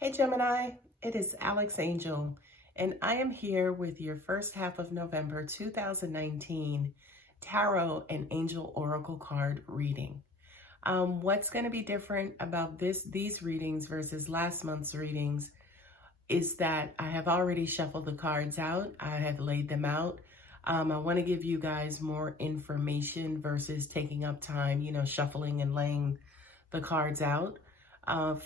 Hey Gemini, it is Alex Angel, and I am here with your first half of November 2019 Tarot and Angel Oracle card reading. What's going to be different about these readings versus last month's readings is that I have already shuffled the cards out. I have laid them out. I want to give you guys more information versus taking up time, shuffling and laying the cards out.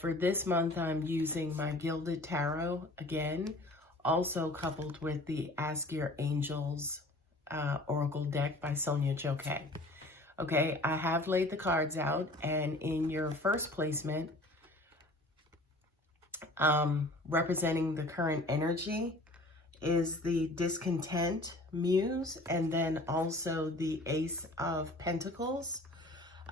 For this month, I'm using my Gilded Tarot again, also coupled with the Ask Your Angels Oracle deck by Sonia Jokai. Okay, I have laid the cards out, and in your first placement, representing the current energy, is the Discontent Muse, and then also the Ace of Pentacles.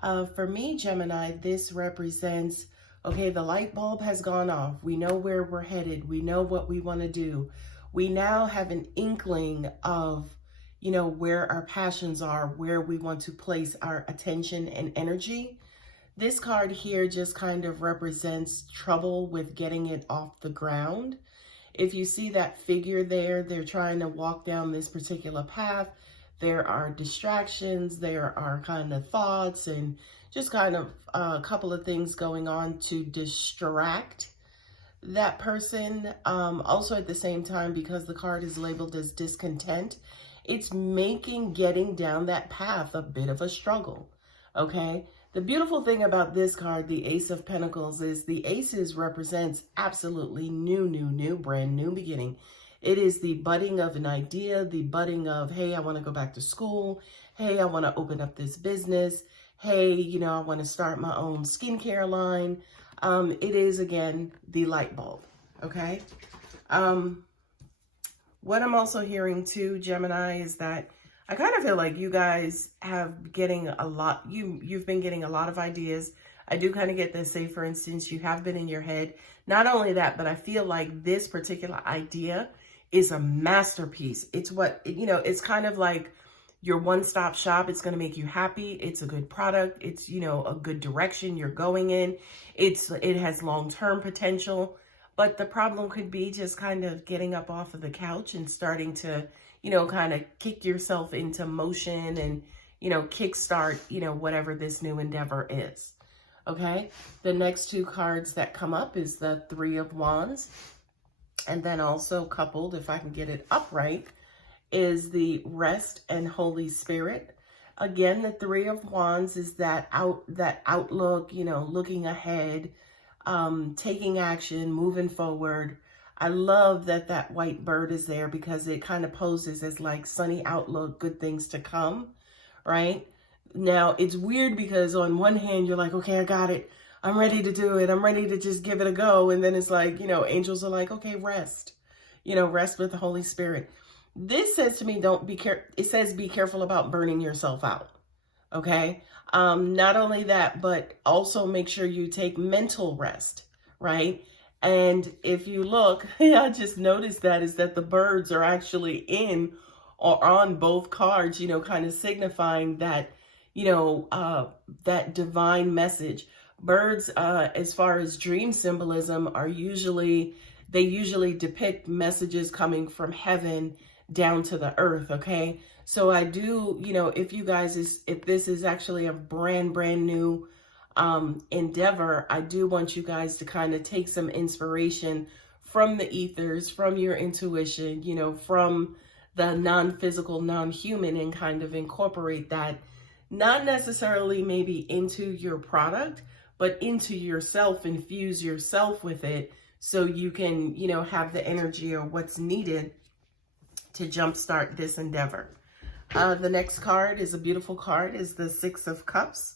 For me, Gemini, this represents, okay, the light bulb has gone off. We know where we're headed. We know what we want to do. We now have an inkling of, where our passions are, where we want to place our attention and energy. This card here just kind of represents trouble with getting it off the ground. If you see that figure there, they're trying to walk down this particular path. There are distractions, there are kind of thoughts, and just kind of a couple of things going on to distract that person. Also at the same time, because the card is labeled as discontent, it's making getting down that path a bit of a struggle, okay? The beautiful thing about this card, the Ace of Pentacles, is the Aces represents absolutely new, brand new beginning. It is the budding of an idea, the budding of, hey, I want to go back to school. Hey, I want to open up this business. Hey, I want to start my own skincare line. It is, again, the light bulb, okay? What I'm also hearing too, Gemini, is that I kind of feel like you guys have getting a lot, you've been getting a lot of ideas. I do kind of get this, say for instance, you have been in your head. Not only that, but I feel like this particular idea is a masterpiece. It's what, it's kind of like your one-stop shop. It's going to make you happy. It's a good product. It's, a good direction you're going in. It has long-term potential, but the problem could be just kind of getting up off of the couch and starting to, kind of kick yourself into motion and, kickstart, whatever this new endeavor is. Okay. The next two cards that come up is the Three of Wands. And then also coupled, if I can get it upright, is the Rest and Holy Spirit. Again, the Three of Wands is that outlook, looking ahead, taking action, moving forward. I love that white bird is there because it kind of poses as like sunny outlook, good things to come, right? Now, it's weird because on one hand, you're like, okay, I got it. I'm ready to do it. I'm ready to just give it a go. And then it's like, angels are like, okay, rest, rest with the Holy Spirit. This says to me, it says be careful about burning yourself out. Okay. Not only that, but also make sure you take mental rest, right? And if you look, I just noticed that the birds are actually in or on both cards, kind of signifying that, that divine message. Birds, as far as dream symbolism, they usually depict messages coming from heaven down to the earth, okay? So I do, if this is actually a brand new endeavor, I do want you guys to kind of take some inspiration from the ethers, from your intuition, from the non-physical, non-human, and kind of incorporate that, not necessarily maybe into your product, but into yourself, infuse yourself with it so you can, have the energy or what's needed to jumpstart this endeavor. The next card is a beautiful card, is the Six of Cups,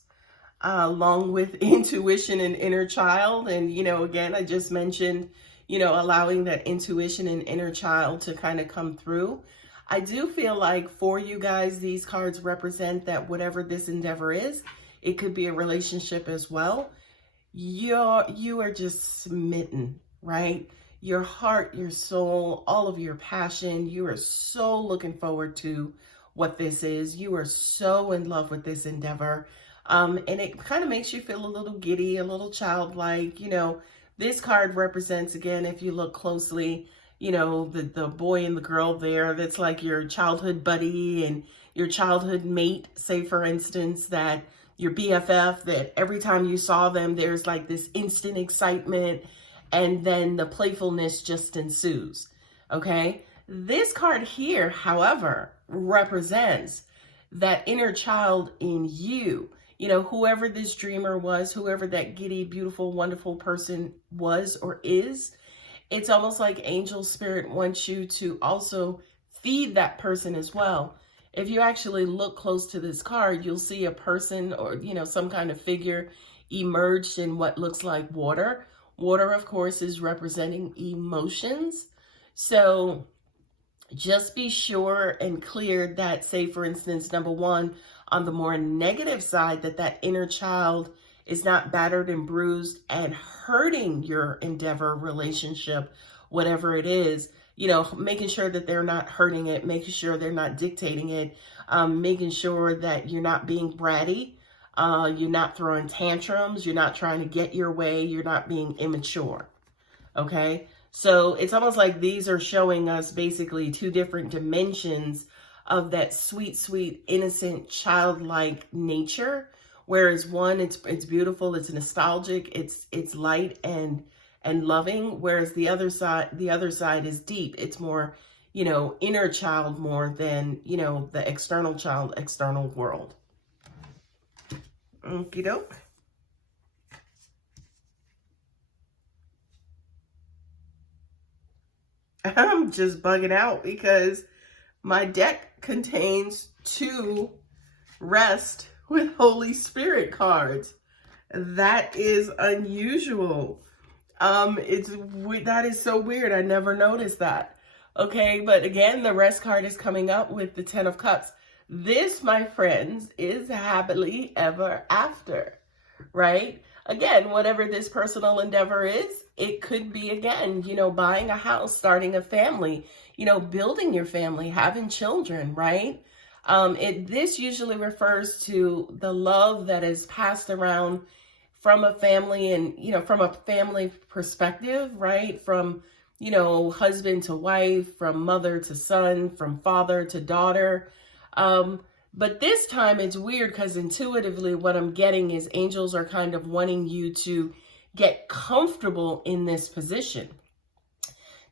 along with intuition and inner child. And, again, I just mentioned, allowing that intuition and inner child to kind of come through. I do feel like for you guys, these cards represent that whatever this endeavor is, it could be a relationship as well. You are just smitten, right? Your heart, your soul, all of your passion, you are so looking forward to what this is. You are so in love with this endeavor. And it kind of makes you feel a little giddy, a little childlike, This card represents, again, if you look closely, you know, the boy and the girl there, that's like your childhood buddy and your childhood mate. Say, for instance, that your BFF, that every time you saw them, there's like this instant excitement, and then the playfulness just ensues, okay? This card here, however, represents that inner child in you. You know, whoever this dreamer was, whoever that giddy, beautiful, wonderful person was or is, it's almost like angel spirit wants you to also feed that person as well. If you actually look close to this card, you'll see a person or, you know, some kind of figure emerged in what looks like water. Water, of course, is representing emotions. So just be sure and clear that, say, for instance, number one, on the more negative side, that inner child is not battered and bruised and hurting your endeavor, relationship, whatever it is, you know, making sure that they're not hurting it, making sure they're not dictating it, making sure that you're not being bratty, you're not throwing tantrums, you're not trying to get your way, you're not being immature, okay? So it's almost like these are showing us basically two different dimensions of that sweet, sweet, innocent, childlike nature. Whereas one, it's beautiful, it's nostalgic, it's light and loving. Whereas the other side is deep. It's more, you know, inner child more than, you know, the external child, external world. Okie doke. I'm just bugging out because my deck contains 2 rest with Holy Spirit cards. That is unusual. That is so weird. I never noticed that. Okay, but again, the rest card is coming up with the 10 of Cups. This, my friends, is happily ever after, right? Again, whatever this personal endeavor is, it could be, again, you know, buying a house, starting a family, you know, building your family, having children, right? This usually refers to the love that is passed around from a family and, you know, from a family perspective, right? From, you know, husband to wife, from mother to son, from father to daughter. But this time it's weird because intuitively what I'm getting is angels are kind of wanting you to get comfortable in this position.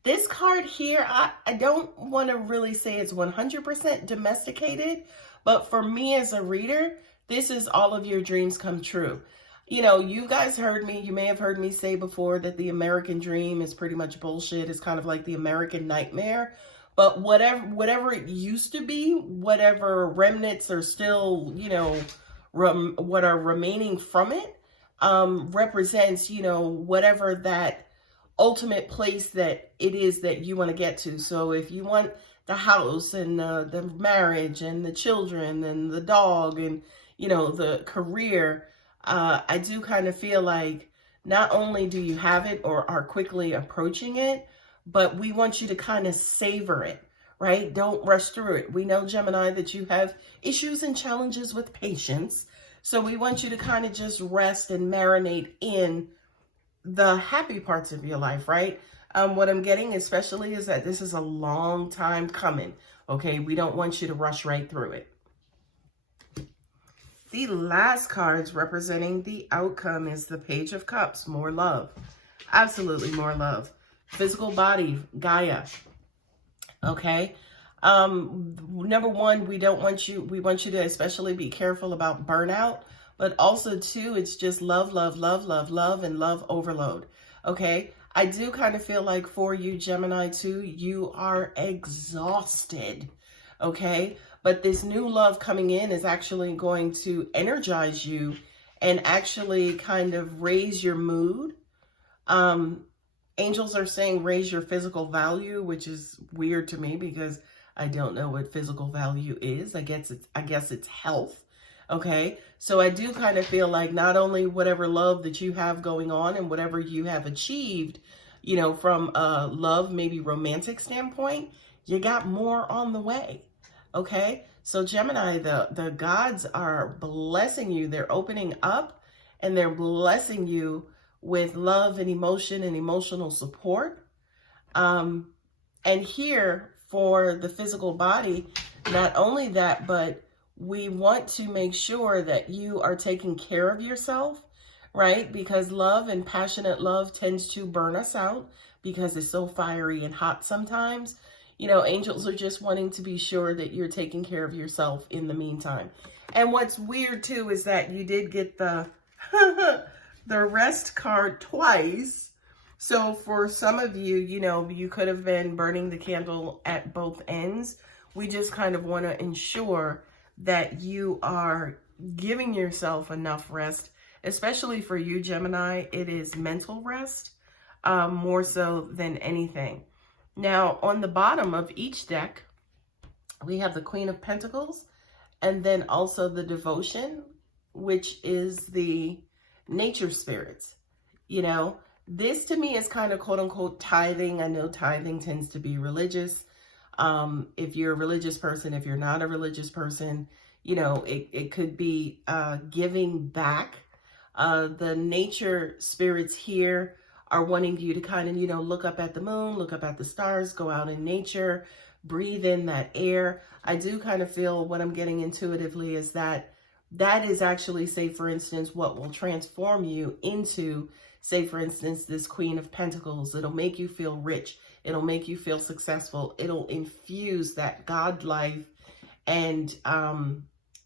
This card here, I don't want to really say it's 100% domesticated, but for me as a reader, this is all of your dreams come true. You know, you guys heard me, you may have heard me say before that the American dream is pretty much bullshit. It's kind of like the American nightmare. But whatever it used to be, whatever remnants are still, you know, what are remaining from it, represents, you know, whatever that ultimate place that it is that you want to get to. So if you want the house and the marriage and the children and the dog and, you know, the career, I do kind of feel like not only do you have it or are quickly approaching it, but we want you to kind of savor it, right? Don't rush through it. We know, Gemini, that you have issues and challenges with patience. So we want you to kind of just rest and marinate in the happy parts of your life, right? What I'm getting especially is that this is a long time coming, okay? We don't want you to rush right through it. The last cards representing the outcome is the Page of Cups, more love. Absolutely more love. Physical body, Gaia. Okay. Number one, we want you to especially be careful about burnout, but also too, it's just love, love, love, love, love, and love overload. Okay. I do kind of feel like for you, Gemini too, you are exhausted. Okay. But this new love coming in is actually going to energize you and actually kind of raise your mood. Angels are saying raise your physical value, which is weird to me because I don't know what physical value is. I guess it's health. Okay. So I do kind of feel like not only whatever love that you have going on and whatever you have achieved, you know, from a love, maybe romantic standpoint, you got more on the way. Okay. So Gemini, the gods are blessing you. They're opening up and they're blessing you with love and emotion and emotional support. And here for the physical body, not only that, but we want to make sure that you are taking care of yourself, right? Because love and passionate love tends to burn us out because it's so fiery and hot sometimes. You know, angels are just wanting to be sure that you're taking care of yourself in the meantime. And what's weird too is that you did get the the rest card twice. So for some of you, you know, you could have been burning the candle at both ends. We just kind of want to ensure that you are giving yourself enough rest, especially for you, Gemini. It is mental rest, more so than anything. Now, on the bottom of each deck, we have the Queen of Pentacles, and then also the Devotion, which is the nature spirits. You know, this to me is kind of quote unquote tithing. I know tithing tends to be religious. If you're a religious person, if you're not a religious person, you know, it could be giving back. The nature spirits here are wanting you to kind of, you know, look up at the moon, look up at the stars, go out in nature, breathe in that air. I do kind of feel what I'm getting intuitively is that that is actually, say, for instance, what will transform you into, say, for instance, this Queen of Pentacles. It'll make you feel rich. It'll make you feel successful. It'll infuse that God life and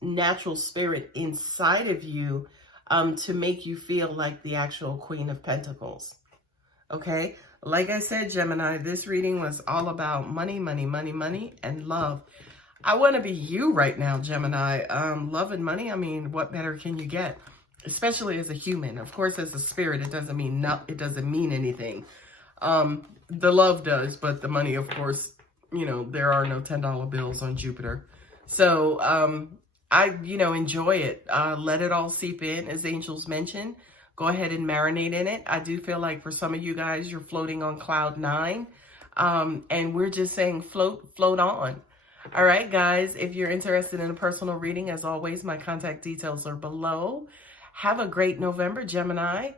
natural spirit inside of you to make you feel like the actual Queen of Pentacles. Okay? Like I said, Gemini, this reading was all about money, money, money, money, and love. I want to be you right now, Gemini. Love and money, I mean, what better can you get? Especially as a human. Of course, as a spirit, it doesn't mean it doesn't mean anything. The love does, but the money, of course, you know, there are no $10 bills on Jupiter. So, I, you know, enjoy it. Let it all seep in, as angels mentioned. Go ahead and marinate in it. I do feel like for some of you guys, you're floating on cloud 9. And we're just saying float on. All right, guys, if you're interested in a personal reading, as always, my contact details are below. Have a great November, Gemini.